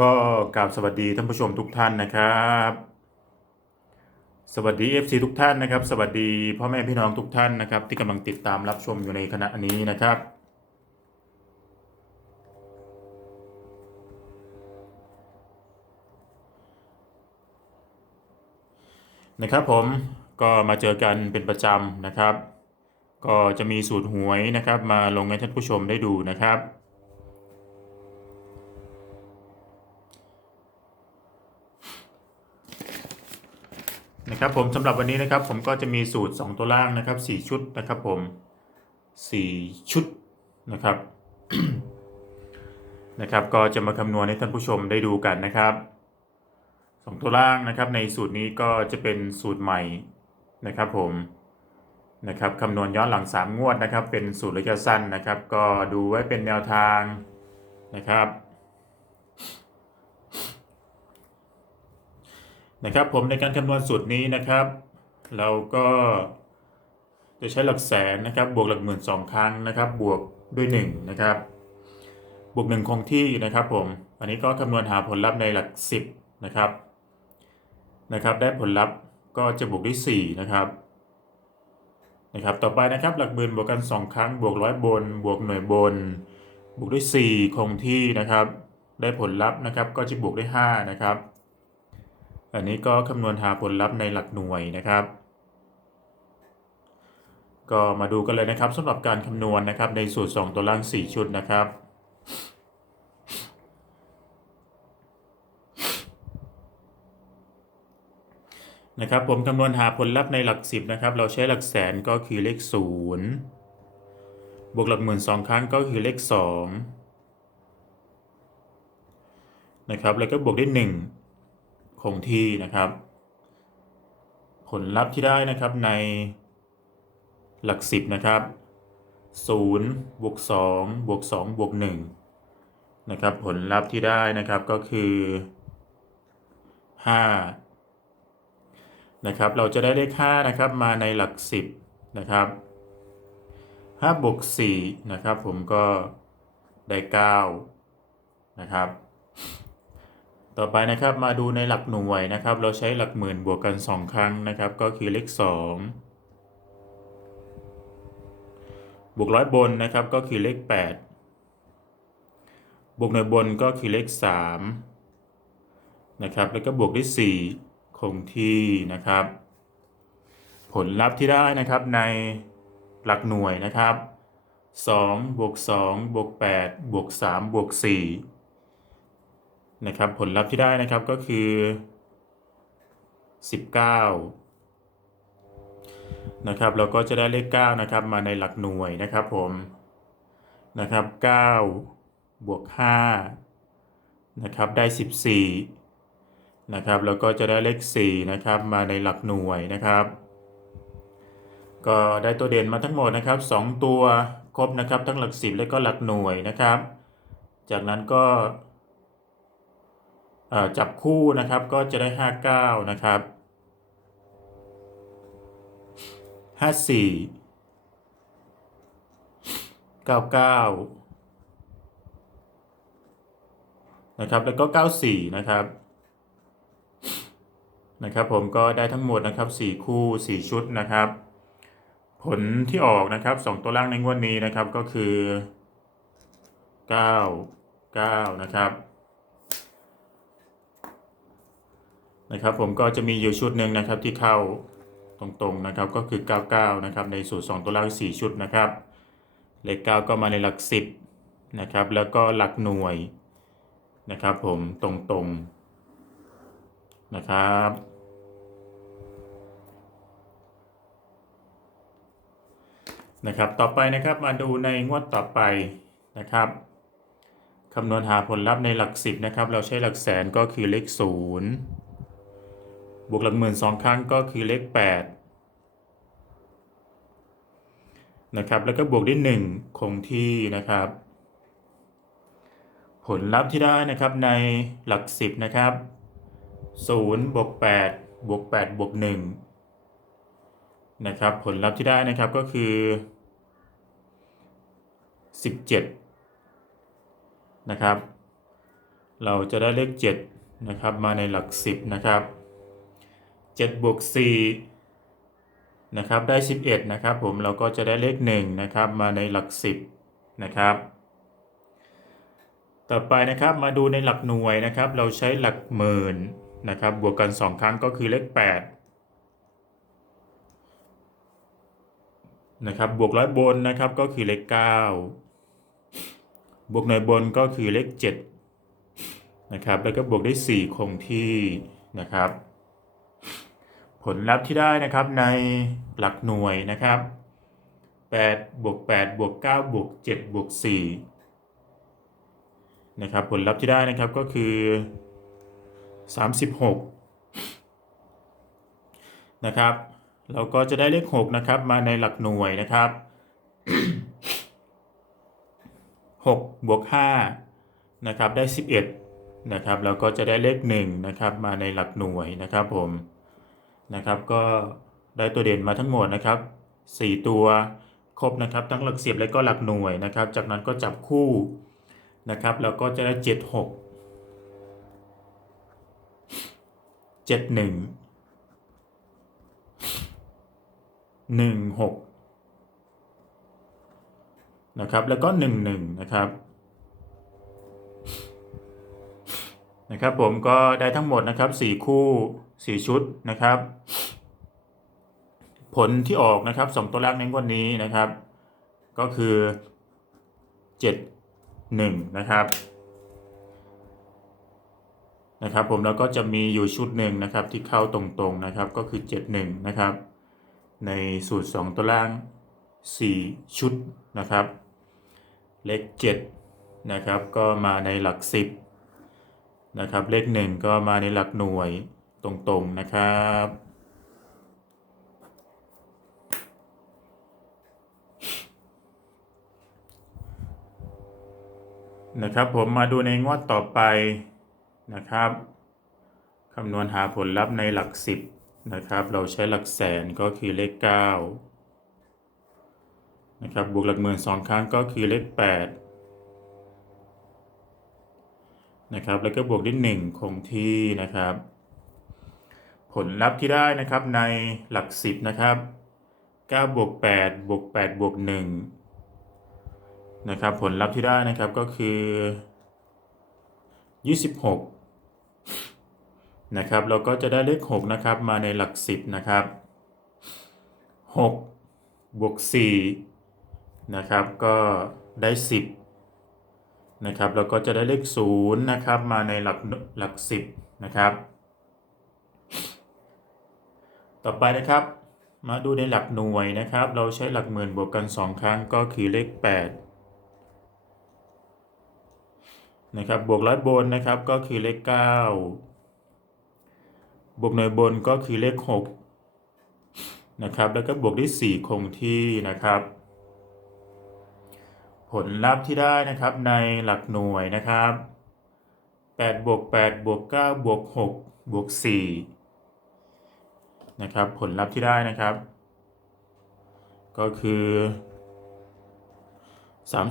ก็กราบสวัสดีท่านผู้ชมทุกท่านนะครับ สวัสดี FC ทุกท่านนะครับ สวัสดีพ่อแม่พี่น้องทุกท่านนะครับ ที่กำลังติดตามรับชมอยู่ในขณะนี้นะครับ นะครับผมก็มาเจอกันเป็นประจำนะครับ ก็จะมีสูตรหวยนะครับ มาลงให้ท่านผู้ชมได้ดูนะครับ นะครับผมสำหรับวันนี้นะครับผมก็จะมีสูตร 2 ตัวล่างนะครับ 4 ชุดนะครับผม 4 ชุดนะครับนะครับก็จะมาคำนวณให้ท่านผู้ชมได้ดูกันนะครับสองตัวล่างนะครับในสูตรนี้ก็จะเป็นสูตรใหม่นะครับผมนะครับคำนวณย้อนหลัง 3 งวดนะครับ เป็นสูตรระยะสั้นนะครับ ก็ดูไว้เป็นแนวทางนะครับ นะครับผมในการคำนวณสูตรนี้นะครับ เราก็จะใช้หลักแสนนะครับ บวกหลักหมื่นสองครั้งนะครับ บวกด้วย1นะครับ บวก 1 คงที่นะครับผม อันนี้ก็คำนวณหาผลลัพธ์ในหลัก 10นะครับนะครับ ได้ผลลัพธ์ก็จะบวกด้วย4นะครับนะครับ ต่อไปนะครับหลักหมื่นบวกกัน 2 ครั้ง บวกร้อยบน บวกหน่วยบน บวกด้วย 4 คงที่นะครับ ได้ผลลัพธ์นะครับ ก็จะบวกด้วย5นะครับ อันนี้ก็คำนวณหาผลลัพธ์ในหลักหน่วยนะครับ ก็มาดูกันเลยนะครับสำหรับการคำนวณนะครับในสูตร 2 ตัวล่าง 4 ชุดนะครับนะครับผมคำนวณหาผลลัพธ์ในหลัก 10นะครับเราใช้หลักแสนก็คือเลข 0 บวกหลักหมื่นสองครั้งก็คือเลข2นะครับแล้วก็บวกด้วย1 คงที่นะครับ ผลลัพธ์ที่ได้นะครับในหลักสิบนะครับ0บวก2บวก2บวก1นะครับผลลัพธ์ที่ได้นะครับก็คือ 5 นะครับ เราจะได้เลข5นะครับมาในหลัก 10 นะครับ5บวก4นะครับผมก็ได้ 9 นะครับ ต่อไปนะครับมาดูในหลักหน่วยนะครับ เราใช้หลักหมื่นบวกกัน 2 ครั้งนะครับ ก็คือเลข 2 บวกร้อยบนนะครับก็คือเลข 8 บวกหน่วยบนก็คือเลข 3 นะครับ แล้วก็บวกด้วย4คงที่นะครับ ผลลัพธ์ที่ได้นะครับในหลักหน่วยนะครับ2บวก2บวก8บวก3บวก4 นะครับผลลัพธ์ที่ได้นะครับก็คือ 19 นะครับเราก็จะได้เลข 9 นะครับมาในหลักหน่วยนะครับผมนะครับ9บวก5นะครับได้ 14นะครับแล้วก็จะได้เลข4นะครับมาในหลักหน่วยนะครับ ก็ได้ตัวเด่นมาทั้งหมดนะครับ 2 ตัวครบนะครับทั้งหลัก 10 และก็หลักหน่วยนะครับ จากนั้นก็ จับคู่นะครับก็จะได้ 59 นะครับ 54 99 นะครับ แล้วก็ 94 นะครับ นะครับผมก็ได้ทั้งหมดนะครับ 4 คู่ 4 ชุดนะครับ ผลที่ออกนะครับ 2 ตัวล่างในงวดนี้นะครับก็คือ 9 9 นะครับ นะครับผมก็จะมีอยู่ชุดหนึ่งนะครับที่เข้าตรงๆนะครับก็คือ 99 นะครับในสูตร 2 ตัวล่าง4ชุดนะครับเลข 9 ก็มาในหลัก 10นะครับแล้วก็หลักหน่วยนะครับผมตรงๆนะครับนะครับต่อไปนะครับมาดูในงวดต่อไปนะครับคำนวณหาผลลัพธ์ในหลัก 10นะครับเราใช้หลักแสนก็คือเลข 0 บวกหลักหมื่นสองครั้งก็คือเลข8นะครับ แล้วก็บวกด้วย1คงที่นะครับ ผลลัพธ์ที่ได้นะครับในหลัก 10 นะครับ0บวก8บวก8บวก1นะครับ ผลลัพธ์ที่ได้นะครับก็คือ 17 นะครับ เราจะได้เลข 7 นะครับ มาในหลัก 10 นะครับ 7บวก4นะครับได้ 11 นะครับผมเราก็จะได้เลข1นะครับมาในหลัก 10 นะครับ ต่อไปนะครับมาดูในหลักหน่วยนะครับ เราใช้หลักหมื่นนะครับบวกกัน 2 ครั้งก็คือเลข 8 นะครับบวกร้อยบนนะครับก็คือเลข 9 บวกหน่วยบนก็คือเลข 7 นะครับแล้วก็บวกได้ 4 คงที่นะครับ ผลลัพธ์ที่ได้นะครับในหลักหน่วยนะครับ8บวก8บวก9บวก7บวก4นะครับผลลัพธ์ที่ได้นะครับก็คือ 36นะครับเราก็จะได้เลข6นะครับมาในหลักหน่วยนะครับ6บวก5นะครับได้ 11นะครับแล้วก็จะได้เลข1นะครับมาในหลักหน่วยนะครับผม นะครับ ก็ได้ตัวเด่นมาทั้งหมดนะครับ 4 ตัวครบนะครับ ทั้งหลักเสียบและก็หลักหน่วยนะครับ จากนั้นก็จับคู่นะครับ แล้วก็จะได้ 7 6 7 1หนึ่งหกนะครับแล้วก็หนึ่งหนึ่งนะครับ นะครับผมก็ได้ทั้งหมดนะครับสี่คู่สี่ชุดนะครับ ผลที่ออกนะครับสองตัวแรกในงวดนี้นะครับ ก็คือเจ็ดหนึ่งนะครับนะครับผมแล้วก็จะมีอยู่ชุดหนึ่งนะครับที่เข้าตรงๆนะครับก็คือเจ็ดหนึ่งนะครับ ในสูตร 2 ตัวล่าง 4 ชุดนะครับ เลข7นะครับก็มาในหลัก 10 นะครับ เลข 1 ก็มาในหลักหน่วยตรงๆนะครับ นะครับผมมาดูในงวดต่อไปนะครับคำนวณหาผลลัพธ์ในหลัก 10นะครับเราใช้หลักแสนก็คือเลข9นะครับบวกหลักหมื่นสองครั้งก็คือเลข 8 นะครับ แล้วก็บวกด้วย1คงที่นะครับ ผลลัพธ์ที่ได้นะครับในหลัก 10 นะครับ9บวก8บวก8บวก1นะครับ ผลลัพธ์ที่ได้นะครับก็คือ 26 นะครับ เราก็จะได้เลข 6 นะครับ มาในหลัก 10 นะครับ 6 บวก4นะครับ ก็ได้ 10 นะครับเราก็จะได้เลข0นะครับมาในหลักหลัก 10นะครับ ต่อไปนะครับมาดูในหลักหน่วยนะครับ เราใช้หลักหมื่นบวกกัน 2 ครั้งก็คือเลข8นะครับบวกร้อยบนนะครับก็คือเลข 9 บวกหน่วยบนก็คือเลข6นะครับแล้วก็บวกด้วย 4 คงที่นะครับ ผลลัพธ์ที่ได้นะครับในหลักหน่วยนะครับ8บวก8บวก9บวก6บวก4นะครับ ผลลัพธ์ที่ได้นะครับ ก็คือ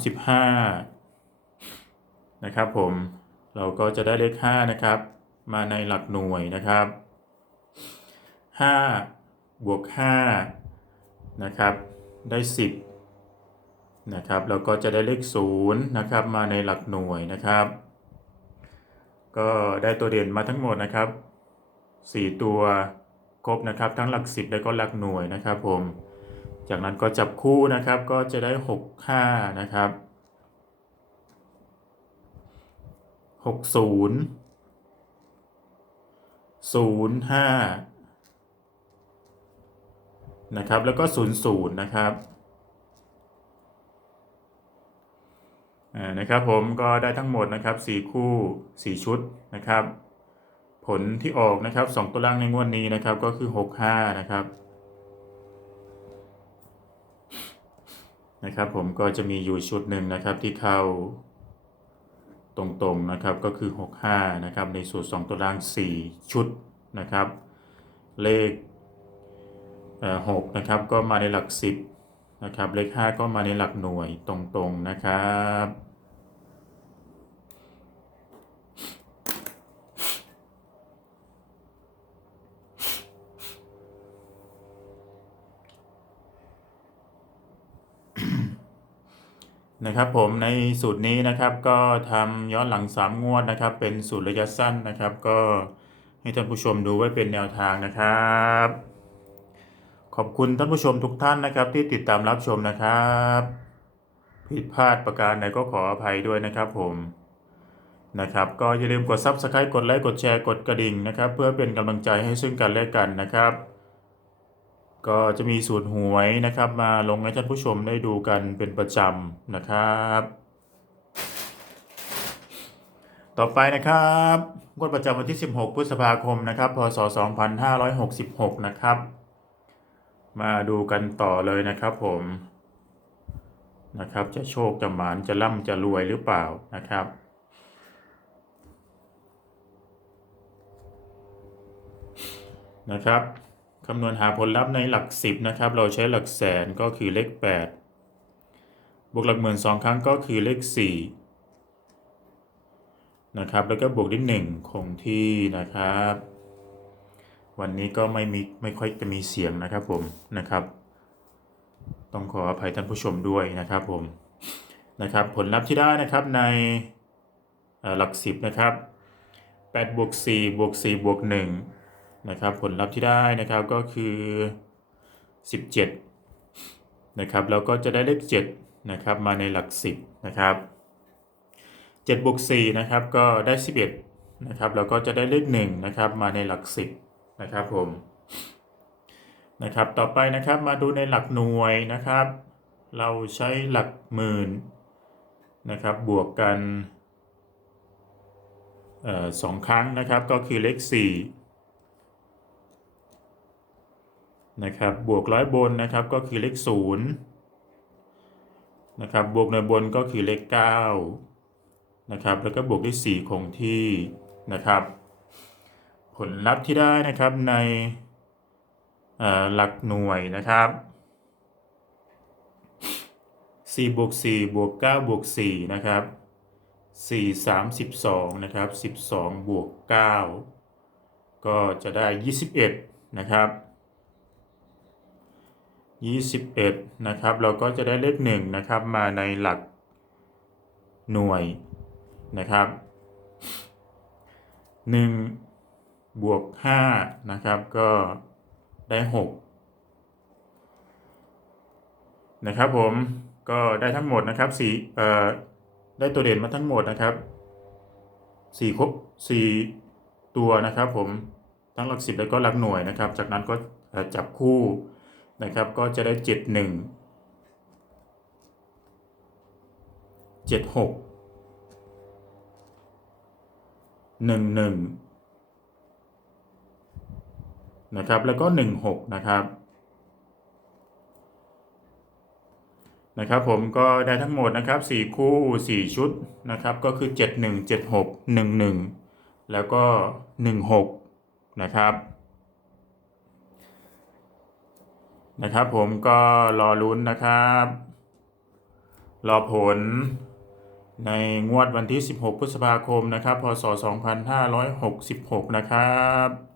35 นะครับผมเราก็จะได้เลข 5 นะครับ มาในหลักหน่วยนะครับ 5 บวก 5 นะครับ ได้ 10 นะครับแล้วก็จะได้เลข0นะครับมาในหลักหน่วยนะครับ ก็ได้ตัวเด่นมาทั้งหมดนะครับ 4 ตัวครบนะครับทั้งหลัก 10 และก็หลักหน่วยนะครับผมจากนั้นก็จับคู่นะครับก็จะได้ 6 5 นะครับ 60 05 นะครับแล้วก็ 00 นะครับอ่า นะครับผมก็ได้ทั้งหมดนะครับ4คู่ 4 ชุดนะครับ ผลที่ออกนะครับ 2 ตัวล่างในงวดนี้นะครับก็คือ 65 นะครับนะครับผมก็จะมีอยู่ชุดหนึ่งนะครับที่เข้าตรงๆนะครับก็คือ 65 นะครับในสูตร 2 ตัวล่าง 4 ชุดนะครับ เลขหกนะครับก็มาในหลัก 10 นะครับ เลข 5 ก็มาในหลักหน่วยตรงๆนะครับนะครับผมในสูตรนี้นะครับก็ทำย้อนหลัง 3 งวดนะครับ เป็นสูตรระยะสั้นนะครับ ก็ให้ท่านผู้ชมดูไว้เป็นแนวทางนะครับ ขอบคุณท่านผู้ชมทุกท่านนะครับ ที่ติดตามรับชมนะครับ ผิดพลาดประการใดก็ขออภัยด้วยนะครับผมนะครับ ก็อย่าลืมกด Subscribe กดไลค์กดแชร์กดกระดิ่งนะครับ เพื่อเป็นกำลังใจให้ซึ่งกันและกันนะครับ ก็จะมีสูตรหวยนะครับ มาลงให้ท่านผู้ชมได้ดูกันเป็นประจำนะครับ ต่อไปนะครับงวดประจำวันที่ 16 พฤษภาคมนะครับ พศ 2566 นะครับ มาดูกันต่อเลยนะครับผมนะครับ จะโชคจะหมานจะร่ำจะรวยหรือเปล่านะครับ นะครับคำนวณหาผลลัพธ์ในหลัก 10 นะครับ เราใช้หลักแสนก็คือเลข 8 บวกหลักหมื่นสองครั้งก็คือเลข 4 นะครับ แล้วก็บวกด้วย1คงที่นะครับ วันนี้ก็ไม่มีไม่ค่อยจะมีเสียงนะครับผมนะครับ ต้องขออภัยท่านผู้ชมด้วยนะครับผมนะครับผลลัพธ์ที่ได้นะครับในหลัก10นะครับ8บวก4บวก4บวก1นะครับผลลัพธ์ที่ได้นะครับก็คือ 17นะครับแล้วก็จะได้เลข7นะครับมาในหลัก 10นะครับ7บวก4นะครับก็ได้ 11นะครับแล้วก็จะได้เลข1นะครับมาในหลัก 10 นะครับผมนะครับต่อไปนะครับมาดูในหลักหน่วยนะครับ เราใช้หลักหมื่นนะครับบวกกันออสองครั้งนะครับก็คือเลข4นะครับบวกร้อยบนนะครับก็คือเลขศูนย์นะครับบวกหน่วยบนก็คือเลขเก้านะครับแล้วก็บวกด้วยสี่คงที่นะครับ ผลลัพธ์ที่ได้นะครับในหลักหน่วยนะครับ4บวก4บวก9บวก4นะครับ4 3 12นะครับ12บวก9ก็จะได้ 21 นะครับ 21 นะครับ เราก็จะได้เลข1นะครับมาในหลักหน่วยนะครับ 1 บวก5นะครับก็ได้ 6 นะครับผมก็ได้ทั้งหมดนะครับสี่เอ่อได้ตัวเด่นมาทั้งหมดนะครับ4ครบ4ตัวนะครับผมทั้งหลักสิบแล้วก็หลักหน่วยนะครับ จากนั้นก็จับคู่นะครับก็จะได้ 71 76 11 นะครับแล้วก็ 16 นะครับนะครับผมก็ได้ทั้งหมดนะครับ 4 คู่ 4 ชุดนะครับก็คือ 71 76 11 แล้วก็ 16 นะครับนะครับผมก็รอลุ้นนะครับ รอผลในงวดวันที่ 16 พฤษภาคมนะครับ พศ 2566 นะครับ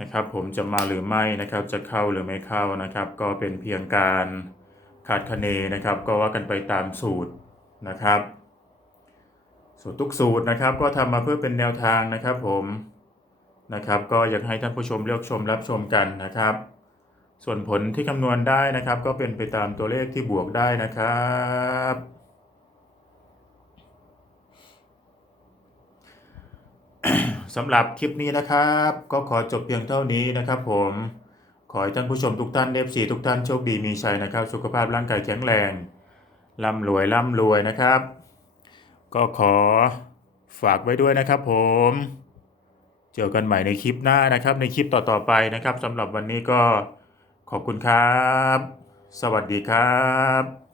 นะครับ ผมจะมาหรือไม่นะครับ จะเข้าหรือไม่เข้านะครับ ก็เป็นเพียงการคาดคะเนนะครับ ก็ว่ากันไปตามสูตรนะครับสูตรทุกสูตรนะครับ ก็ทำมาเพื่อเป็นแนวทางนะครับ ผมนะครับ ก็อยากให้ท่านผู้ชมเลือกชมรับชมกันนะครับ ส่วนผลที่คำนวณได้นะครับ ก็เป็นไปตามตัวเลขที่บวกได้นะครับ สำหรับคลิปนี้นะครับ ก็ขอจบเพียงเท่านี้นะครับผม ขอให้ท่านผู้ชมทุกท่านเอฟซีทุกท่านโชคดีมีชัยนะครับ สุขภาพร่างกายแข็งแรงร่ำรวยร่ำรวยนะครับ ก็ขอฝากไว้ด้วยนะครับผม เจอกันใหม่ในคลิปหน้านะครับ ในคลิปต่อๆไปนะครับสำหรับวันนี้ก็ขอบคุณครับ สวัสดีครับ